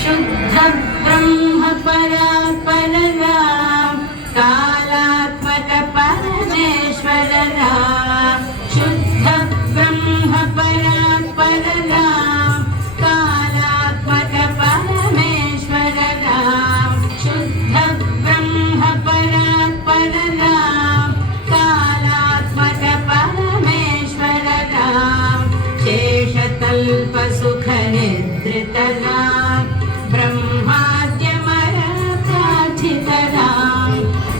शुद्ध ब्रह्म परात्पर राम कालात्मक परमेश्वर राम शुद्ध ब्रह्म परात्पर राम कालात्मक परमेश्वर राम शुद्ध ब्रह्म परात्पर राम कालात्मक परमेश्वर राम शेषतल्प सुख निद्रित राम ब्रह्माद्यमर प्राचित राम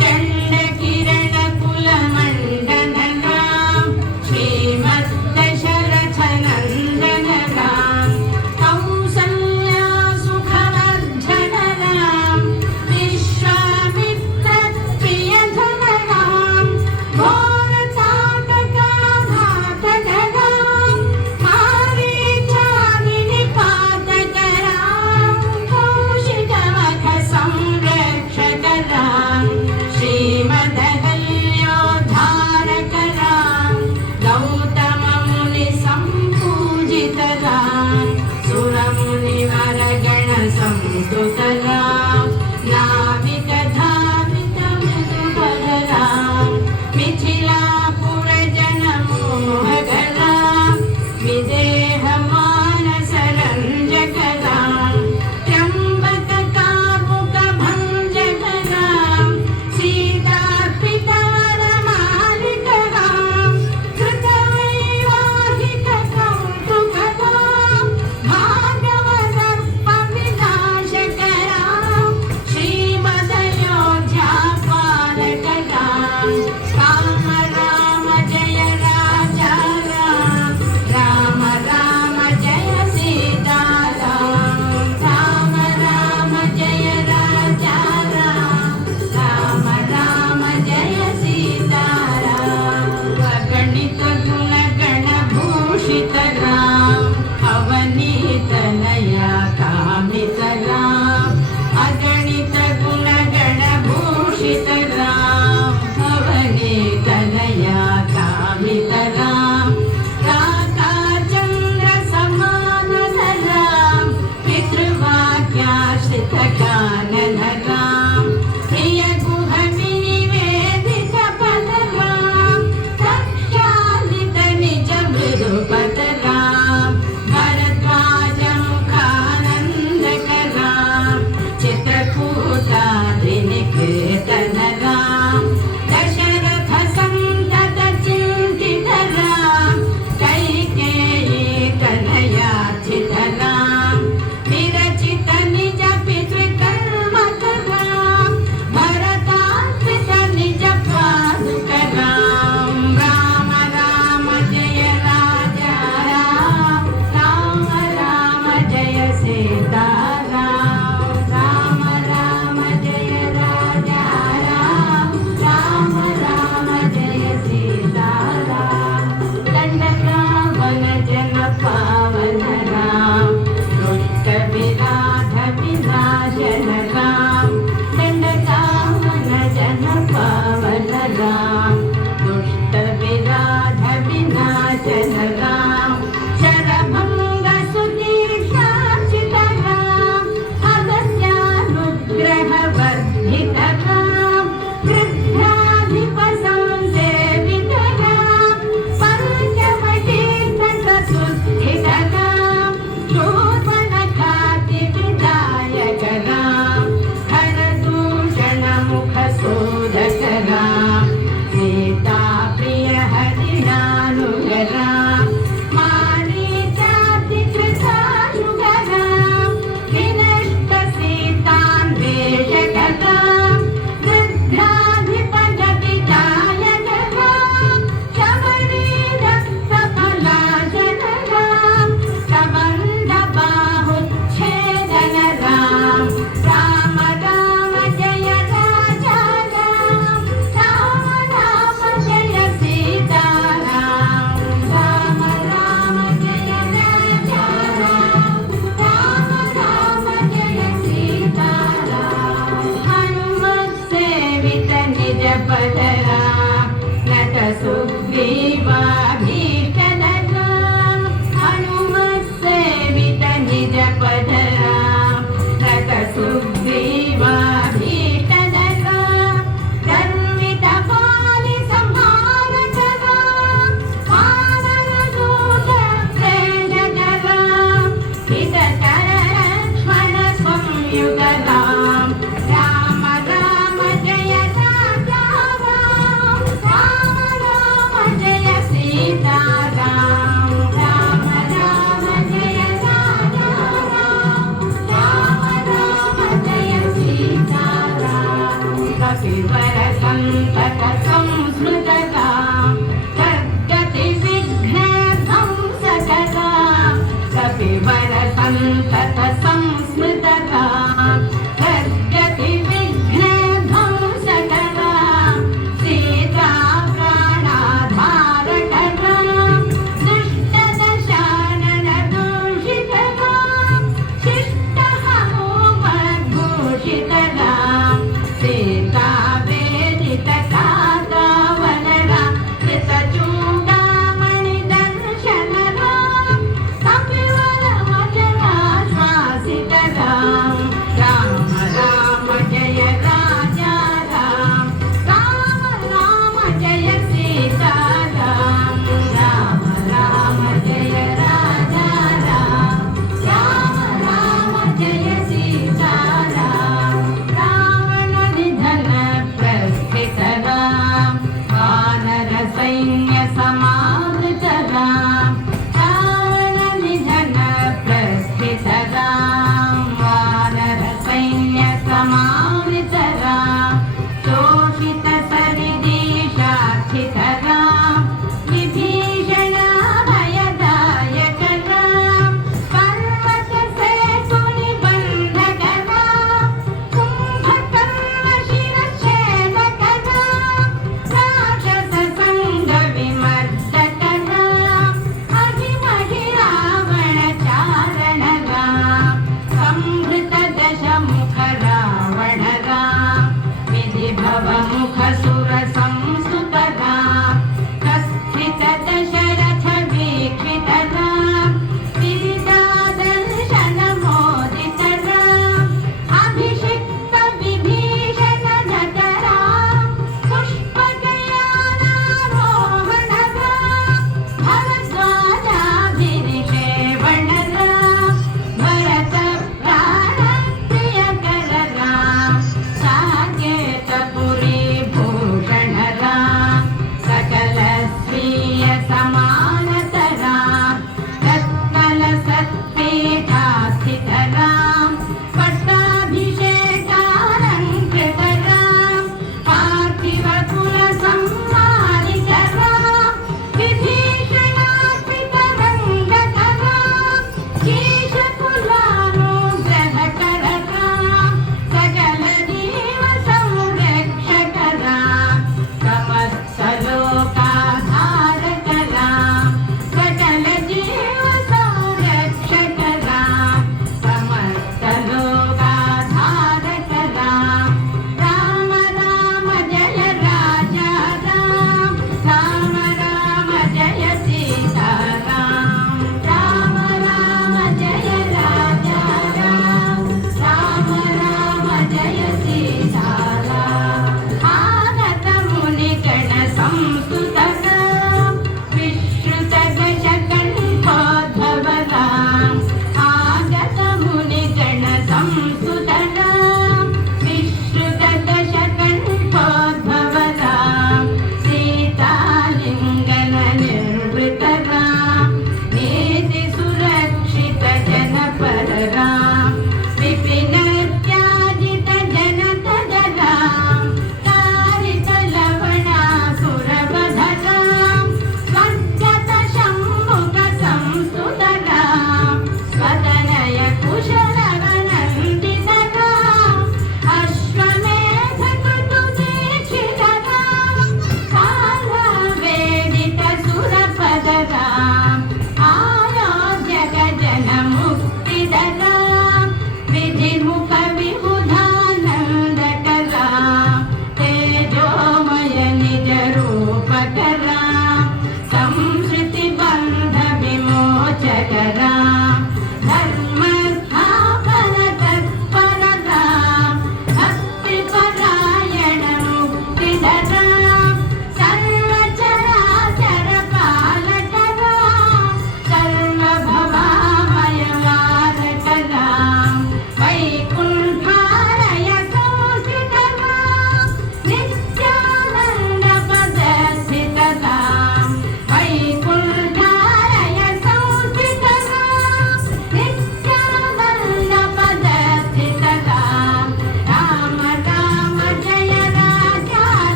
चंड किरण कुल मंडन राम श्रीमद् दशरथ नंदन राम कौसल्या सुखवर्धन राम विश्वामित्र प्रियधन राम घोरताटका घातक राम मारीचानि निपातक राम कौशिकवख संरक्षक राम श्रीमदहल्योद्धारक राम गौतम मुनि संपूजित राम सुरमुनिवर गण संस्तुत राम नाविक धावित मृदुवर राम मिथिलापुर जन मोहक राम विदेह मानस रंजक राम त्र्यंबक कामुक भंजक राम सीतार्पित वरमालिक राम कृतवैवाहिक कौतुक राम भागवदर्प विनाशक राम श्रीमदयोध्या पालक राम राम राम जय राजा राम राम राम जय सीता राम राम राम जय राजा राम राम राम जय सीता राम अगणित गुण गण भूषित राम अवनीत नया कामित राम अगणित गुण गण भूषित राम अवनीत नया कामित राम राधा चंद्र समान राम पितृवाक्याश्रित कानन राम प्रिय गुह निवेदित पद राम प्रख्यालित निज मृदुपद राम भरद्वाज मुखानंदक राम चित्रकूटाद्रिनिकेतन राम दशरथ संतत चिंतित राम कैकेयी तनयार्चित राम विरचित निज पितृकर्मक राम भरतार्पित निज पादुक राम राम राम जय राजा राम राम राम जय सीता राम राम राम जय राजा राम राम राम जय सीता राम दंडकावन जन पावन राम दुष्ट विराध विनाशन राम दंडकावन जन पावन राम दुष्ट विराध विनाशन राम शरभंग सुदीक्षार्चित राम अगस्त्यानुग्रह वर्धित राम वृद्धाधिप संसेवित राम पंचवटीर्थ सुस्थित राम शूर्पणखाति विधायक राम हरदूषण मुख शोधक राम सीता प्रिय हरिणानुग राम तथा